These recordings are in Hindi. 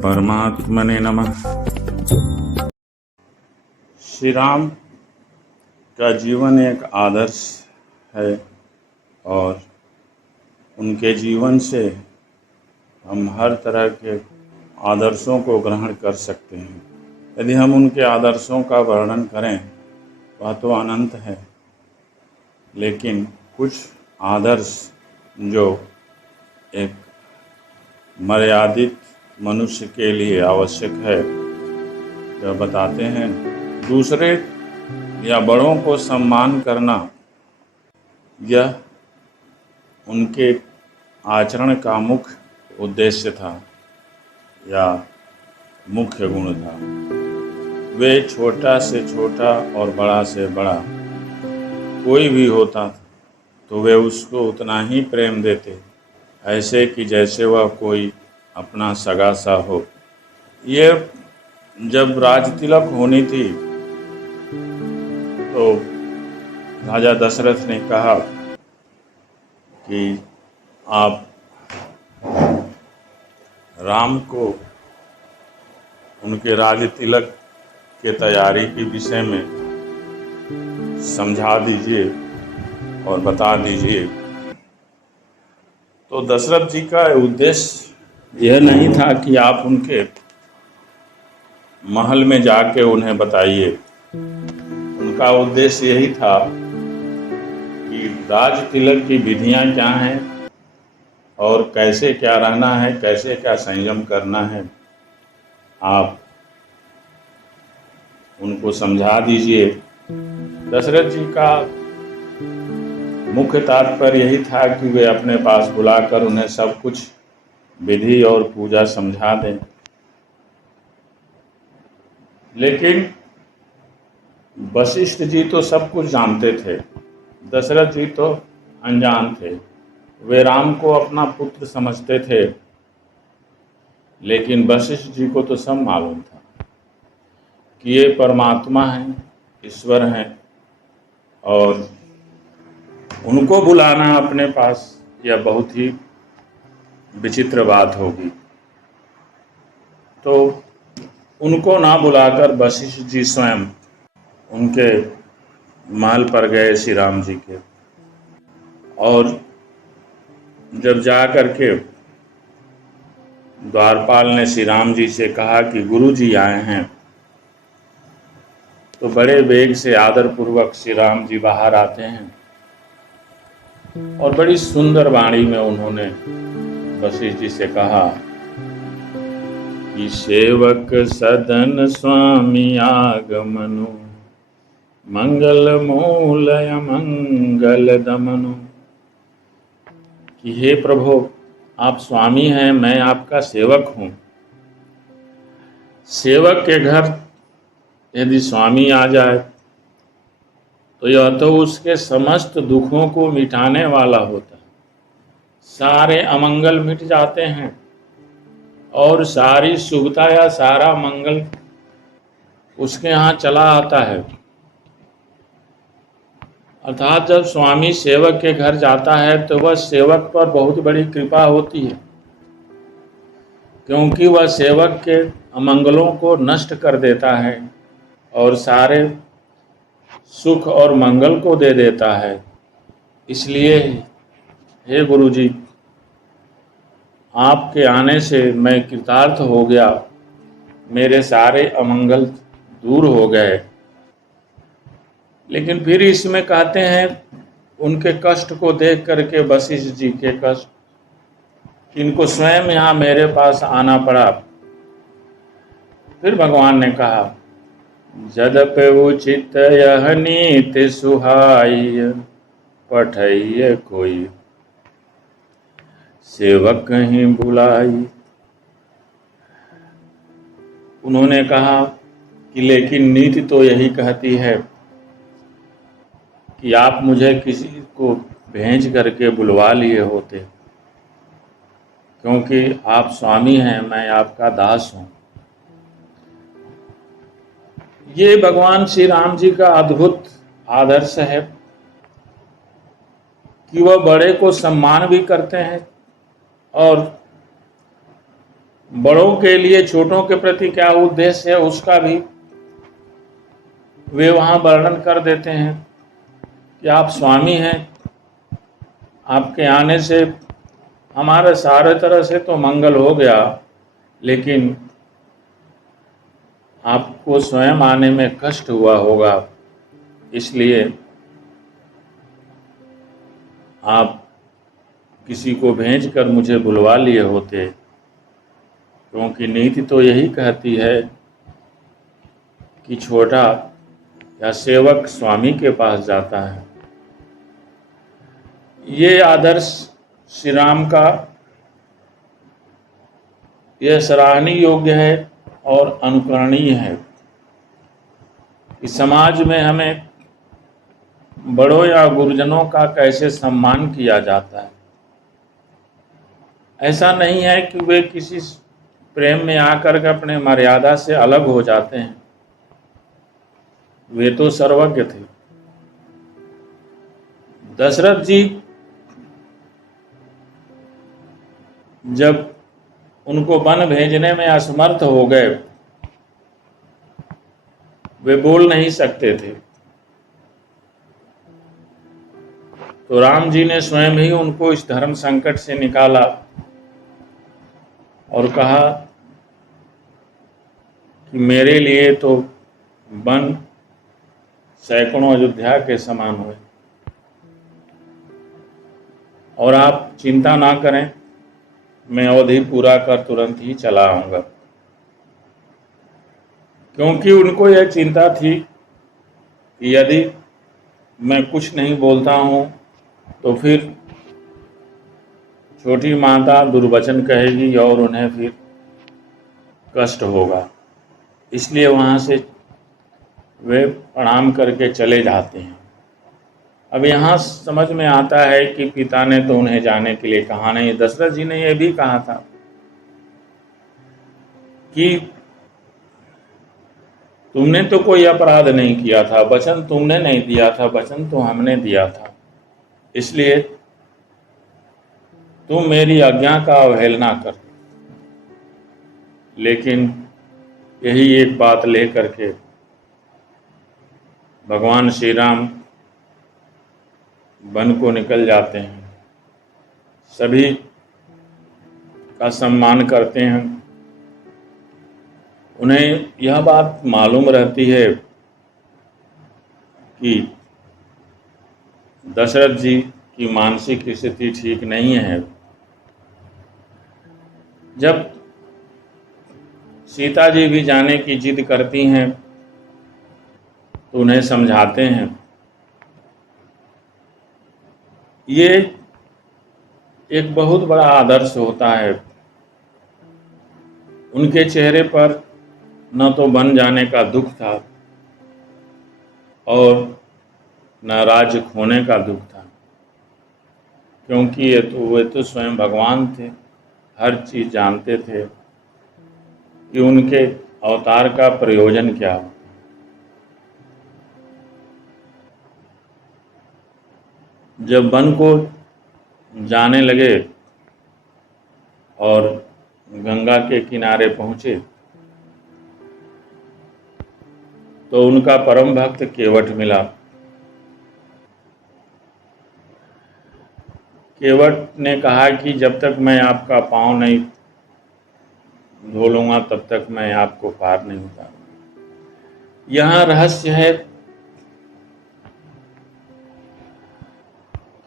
परमात्मने नमः। श्री राम का जीवन एक आदर्श है और उनके जीवन से हम हर तरह के आदर्शों को ग्रहण कर सकते हैं। यदि हम उनके आदर्शों का वर्णन करें वह तो अनंत है, लेकिन कुछ आदर्श जो एक मर्यादित मनुष्य के लिए आवश्यक है, जो बताते हैं। दूसरे या बड़ों को सम्मान करना यह उनके आचरण का मुख्य उद्देश्य था या मुख्य गुण था। वे छोटा से छोटा और बड़ा से बड़ा कोई भी होता तो वे उसको उतना ही प्रेम देते, ऐसे कि जैसे वह कोई अपना सगा सा हो। ये जब राज तिलक होनी थी तो राजा दशरथ ने कहा कि आप राम को उनके राज तिलक के तैयारी के विषय में समझा दीजिए और बता दीजिए। तो दशरथ जी का उद्देश्य यह नहीं था कि आप उनके महल में जाके उन्हें बताइए। उनका उद्देश्य यही था कि राज तिलक की विधियां क्या हैं और कैसे क्या रहना है, कैसे क्या संयम करना है, आप उनको समझा दीजिए। दशरथ जी का मुख्य तात्पर्य यही था कि वे अपने पास बुलाकर उन्हें सब कुछ विधि और पूजा समझा दें। लेकिन वशिष्ठ जी तो सब कुछ जानते थे, दशरथ जी तो अनजान थे। वे राम को अपना पुत्र समझते थे, लेकिन वशिष्ठ जी को तो सब मालूम था कि ये परमात्मा हैं, ईश्वर हैं, और उनको बुलाना अपने पास यह बहुत ही विचित्र बात होगी। तो उनको ना बुलाकर वशिष्ठ जी स्वयं उनके महल पर गए श्री राम जी के, और जब जा करके द्वारपाल ने श्री राम जी से कहा कि गुरु जी आए हैं, तो बड़े वेग से आदर पूर्वक श्री राम जी बाहर आते हैं और बड़ी सुंदर वाणी में उन्होंने वशिष्ठ जी से कहा कि सेवक सदन स्वामी आगमनु, मंगल मूल मंगल दमनु। कि हे प्रभु, आप स्वामी हैं, मैं आपका सेवक हूँ। सेवक के घर यदि स्वामी आ जाए तो यह तो उसके समस्त दुखों को मिटाने वाला होता है। सारे अमंगल मिट जाते हैं और सारी शुभता या सारा मंगल उसके यहाँ चला आता है। अर्थात जब स्वामी सेवक के घर जाता है तो वह सेवक पर बहुत बड़ी कृपा होती है, क्योंकि वह सेवक के अमंगलों को नष्ट कर देता है और सारे सुख और मंगल को दे देता है। इसलिए हे गुरु जी, आपके आने से मैं कृतार्थ हो गया, मेरे सारे अमंगल दूर हो गए। लेकिन फिर इसमें कहते हैं उनके कष्ट को देख करके वशिष्ठ जी के कष्ट, इनको स्वयं यहाँ मेरे पास आना पड़ा। फिर भगवान ने कहा, जदपि उचित यह नीति सुहाई, पठैय कोई सेवक कहीं बुलाई। उन्होंने कहा कि लेकिन नीति तो यही कहती है कि आप मुझे किसी को भेज करके बुलवा लिए होते, क्योंकि आप स्वामी हैं, मैं आपका दास हूं। ये भगवान श्री राम जी का अद्भुत आदर्श है कि वह बड़े को सम्मान भी करते हैं और बड़ों के लिए छोटों के प्रति क्या उद्देश्य है उसका भी वे वहाँ वर्णन कर देते हैं कि आप स्वामी हैं, आपके आने से हमारे सारे तरह से तो मंगल हो गया, लेकिन आपको स्वयं आने में कष्ट हुआ होगा, इसलिए आप किसी को भेजकर मुझे बुलवा लिए होते, क्योंकि नीति तो यही कहती है कि छोटा या सेवक स्वामी के पास जाता है। ये आदर्श श्री राम का यह सराहनीय योग्य है और अनुकरणीय है कि समाज में हमें बड़ों या गुरुजनों का कैसे सम्मान किया जाता है। ऐसा नहीं है कि वे किसी प्रेम में आकर के अपने मर्यादा से अलग हो जाते हैं, वे तो सर्वज्ञ थे। दशरथ जी जब उनको वन भेजने में असमर्थ हो गए, वे बोल नहीं सकते थे, तो राम जी ने स्वयं ही उनको इस धर्म संकट से निकाला और कहा कि मेरे लिए तो वन सैकड़ों अयोध्या के समान हुए, और आप चिंता ना करें, मैं अवधि पूरा कर तुरंत ही चला आऊंगा। क्योंकि उनको यह चिंता थी कि यदि मैं कुछ नहीं बोलता हूं तो फिर छोटी माता दुर्वचन कहेगी और उन्हें फिर कष्ट होगा, इसलिए वहां से वे प्रणाम करके चले जाते हैं। अब यहाँ समझ में आता है कि पिता ने तो उन्हें जाने के लिए कहा नहीं। दशरथ जी ने यह भी कहा था कि तुमने तो कोई अपराध नहीं किया था, वचन तुमने नहीं दिया था, वचन तो हमने दिया था, इसलिए तुम मेरी आज्ञा का अवहेलना कर। लेकिन यही एक बात लेकर के भगवान श्री राम वन को निकल जाते हैं, सभी का सम्मान करते हैं। उन्हें यह बात मालूम रहती है कि दशरथ जी की मानसिक स्थिति ठीक नहीं है। जब सीता जी भी जाने की जिद करती हैं तो उन्हें समझाते हैं। ये एक बहुत बड़ा आदर्श होता है। उनके चेहरे पर न तो बन जाने का दुख था और न राज्य खोने का दुख था, क्योंकि वे तो स्वयं भगवान थे, हर चीज जानते थे कि उनके अवतार का प्रयोजन क्या हो। जब वन को जाने लगे और गंगा के किनारे पहुंचे तो उनका परम भक्त केवट मिला। केवट ने कहा कि जब तक मैं आपका पांव नहीं धो लूंगा तब तक मैं आपको पार नहीं उतारूंगा। यहाँ रहस्य है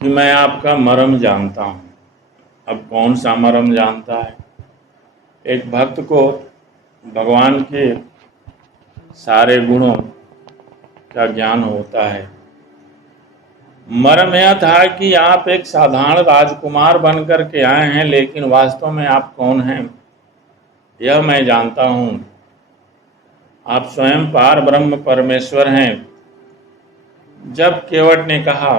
कि मैं आपका मर्म जानता हूं। अब कौन सा मर्म जानता है? एक भक्त को भगवान के सारे गुणों का ज्ञान होता है। मर्म यह था कि आप एक साधारण राजकुमार बनकर के आए हैं, लेकिन वास्तव में आप कौन हैं यह मैं जानता हूं। आप स्वयं पार ब्रह्म परमेश्वर हैं। जब केवट ने कहा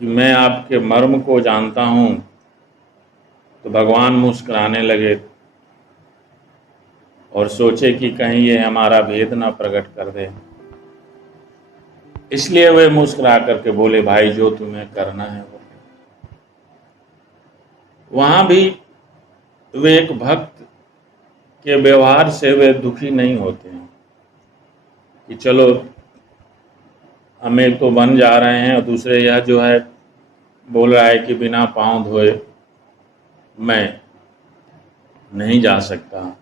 कि मैं आपके मर्म को जानता हूं तो भगवान मुस्कुराने लगे और सोचे कि कहीं ये हमारा भेद न प्रकट कर दे, इसलिए वे मुस्कुरा करके बोले, भाई जो तुम्हें करना है वो। वहां भी वे एक भक्त के व्यवहार से वे दुखी नहीं होते हैं कि चलो हमें तो बन जा रहे हैं और दूसरे यह जो है बोल रहा है कि बिना पाँव धोए मैं नहीं जा सकता।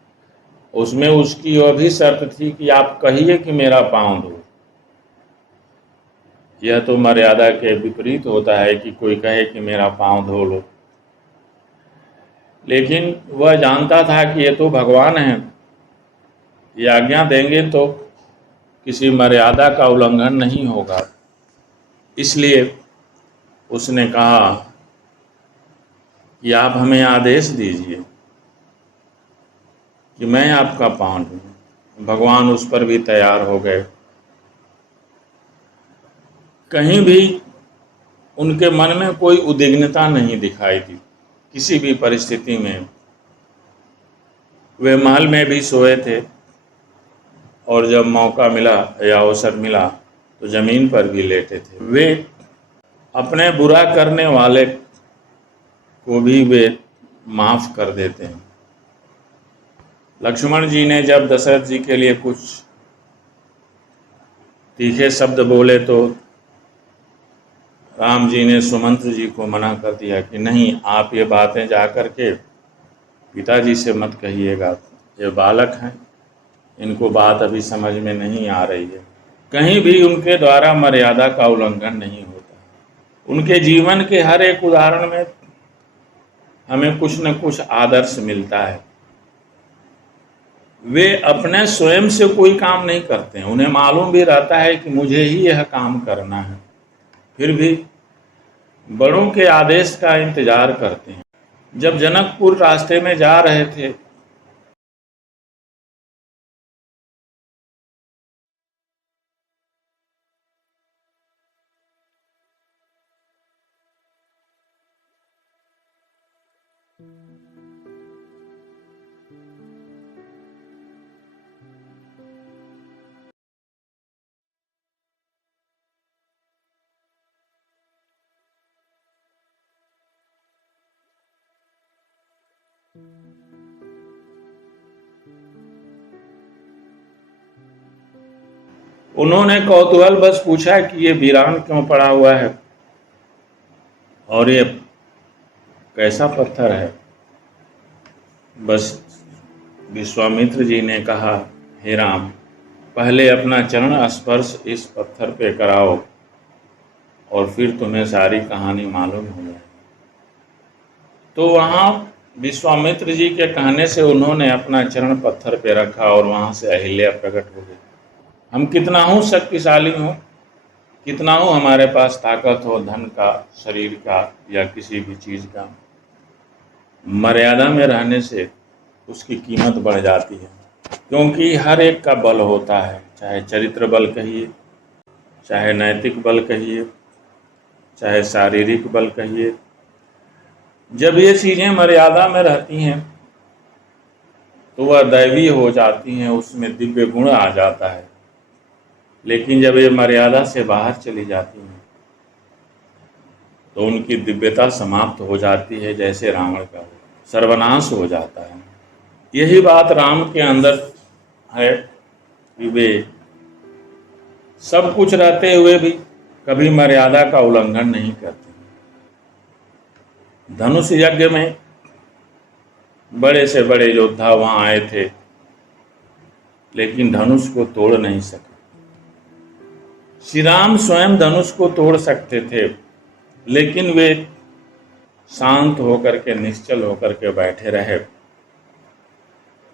उसमें उसकी वह भी शर्त थी कि आप कहिए कि मेरा पाँव धो। यह तो मर्यादा के विपरीत होता है कि कोई कहे कि मेरा पाँव धो लो, लेकिन वह जानता था कि ये तो भगवान हैं, ये आज्ञा देंगे तो किसी मर्यादा का उल्लंघन नहीं होगा। इसलिए उसने कहा कि आप हमें आदेश दीजिए कि मैं आपका पाँव धोऊं। भगवान उस पर भी तैयार हो गए। कहीं भी उनके मन में कोई उद्विग्नता नहीं दिखाई दी। किसी भी परिस्थिति में वे महल में भी सोए थे और जब मौका मिला या अवसर मिला तो जमीन पर भी लेटे थे। वे अपने बुरा करने वाले को भी वे माफ कर देते हैं। लक्ष्मण जी ने जब दशरथ जी के लिए कुछ तीखे शब्द बोले तो राम जी ने सुमंत्र जी को मना कर दिया कि नहीं, आप ये बातें जाकर के पिताजी से मत कहिएगा, ये बालक हैं, इनको बात अभी समझ में नहीं आ रही है। कहीं भी उनके द्वारा मर्यादा का उल्लंघन नहीं होता। उनके जीवन के हर एक उदाहरण में हमें कुछ न कुछ आदर्श मिलता है। वे अपने स्वयं से कोई काम नहीं करते हैं, उन्हें मालूम भी रहता है कि मुझे ही यह काम करना है, फिर भी बड़ों के आदेश का इंतजार करते हैं। जब जनकपुर रास्ते में जा रहे थे उन्होंने कौतूहल बस पूछा कि ये वीरान क्यों पड़ा हुआ है और ये कैसा पत्थर है। बस विश्वामित्र जी ने कहा, हे राम, पहले अपना चरण स्पर्श इस पत्थर पे कराओ और फिर तुम्हें सारी कहानी मालूम हो जाएगी। तो वहाँ विश्वामित्र जी के कहने से उन्होंने अपना चरण पत्थर पे रखा और वहाँ से अहिल्या प्रकट हो गई। हम कितना हो शक्तिशाली हो, कितना हो हमारे पास ताकत हो, धन का, शरीर का या किसी भी चीज़ का, मर्यादा में रहने से उसकी कीमत बढ़ जाती है। क्योंकि हर एक का बल होता है, चाहे चरित्र बल कहिए, चाहे नैतिक बल कहिए, चाहे शारीरिक बल कहिए। जब ये चीज़ें मर्यादा में रहती हैं तो वह दैवी हो जाती हैं, उसमें दिव्य गुण आ जाता है। लेकिन जब ये मर्यादा से बाहर चली जाती हैं तो उनकी दिव्यता समाप्त हो जाती है, जैसे रावण का सर्वनाश हो जाता है। यही बात राम के अंदर है कि वे सब कुछ रहते हुए भी कभी मर्यादा का उल्लंघन नहीं करते। धनुष यज्ञ में बड़े से बड़े योद्धा वहां आए थे, लेकिन धनुष को तोड़ नहीं सके। श्री राम स्वयं धनुष को तोड़ सकते थे, लेकिन वे शांत होकर के, निश्चल होकर के बैठे रहे।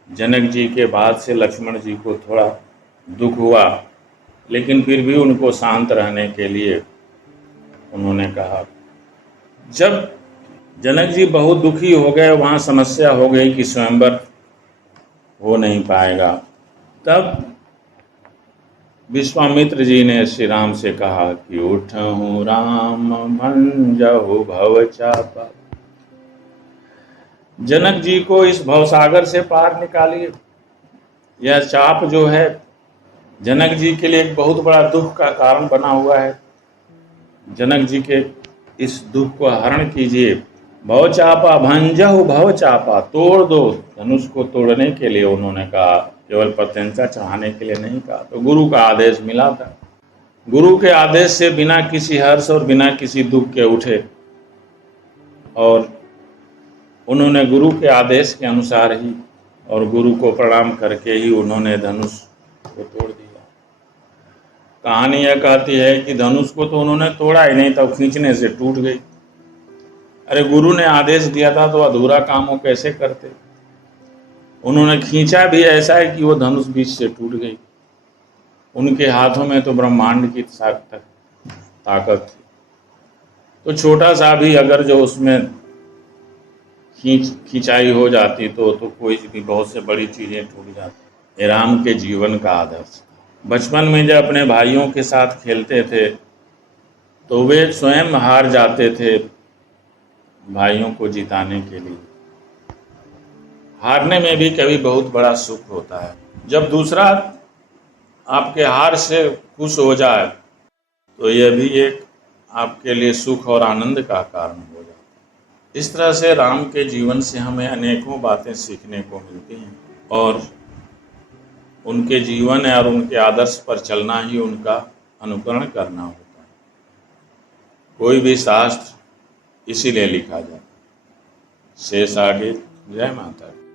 जनक जी के बाद से लक्ष्मण जी को थोड़ा दुख हुआ, लेकिन फिर भी उनको शांत रहने के लिए उन्होंने कहा। जब जनक जी बहुत दुखी हो गए, वहाँ समस्या हो गई कि स्वयंवर हो नहीं पाएगा, तब विश्वामित्र जी ने श्री राम से कहा कि उठहु राम भंजहु भव चापा। जनक जी को इस भवसागर से पार निकालिए। यह चाप जो है जनक जी के लिए एक बहुत बड़ा दुख का कारण बना हुआ है। जनक जी के इस दुख को हरण कीजिए भव चापा भंजहु भव चापा, तोड़ दो। धनुष को तोड़ने के लिए उन्होंने कहा, केवल प्रत्यंचा चढ़ाने के लिए नहीं कहा। तो गुरु का आदेश मिला था। गुरु के आदेश से बिना किसी हर्ष और बिना किसी दुख के उठे और उन्होंने गुरु के आदेश के अनुसार ही और गुरु को प्रणाम करके ही उन्होंने धनुष को तोड़ दिया। कहानी यह कहती है कि धनुष को तो उन्होंने तोड़ा ही नहीं, तब खींचने से टूट गई। अरे गुरु ने आदेश दिया था तो अधूरा काम वो कैसे करते। उन्होंने खींचा भी ऐसा है कि वो धनुष बीच से टूट गई। उनके हाथों में तो ब्रह्मांड की ताकत थी। तो छोटा सा भी अगर जो उसमें खिंचाई हो जाती तो कोई भी बहुत से बड़ी चीजें टूट जाती। ये राम के जीवन का आदर्श। बचपन में जब अपने भाइयों के साथ खेलते थे तो वे स्वयं हार जाते थे भाइयों को जिताने के लिए। हारने में भी कभी बहुत बड़ा सुख होता है। जब दूसरा आपके हार से खुश हो जाए तो यह भी एक आपके लिए सुख और आनंद का कारण हो जाता है। इस तरह से राम के जीवन से हमें अनेकों बातें सीखने को मिलती हैं और उनके जीवन और उनके आदर्श पर चलना ही उनका अनुकरण करना होता है। कोई भी शास्त्र इसीलिए लिखा जाता है। शेष आगे। जय माता दी।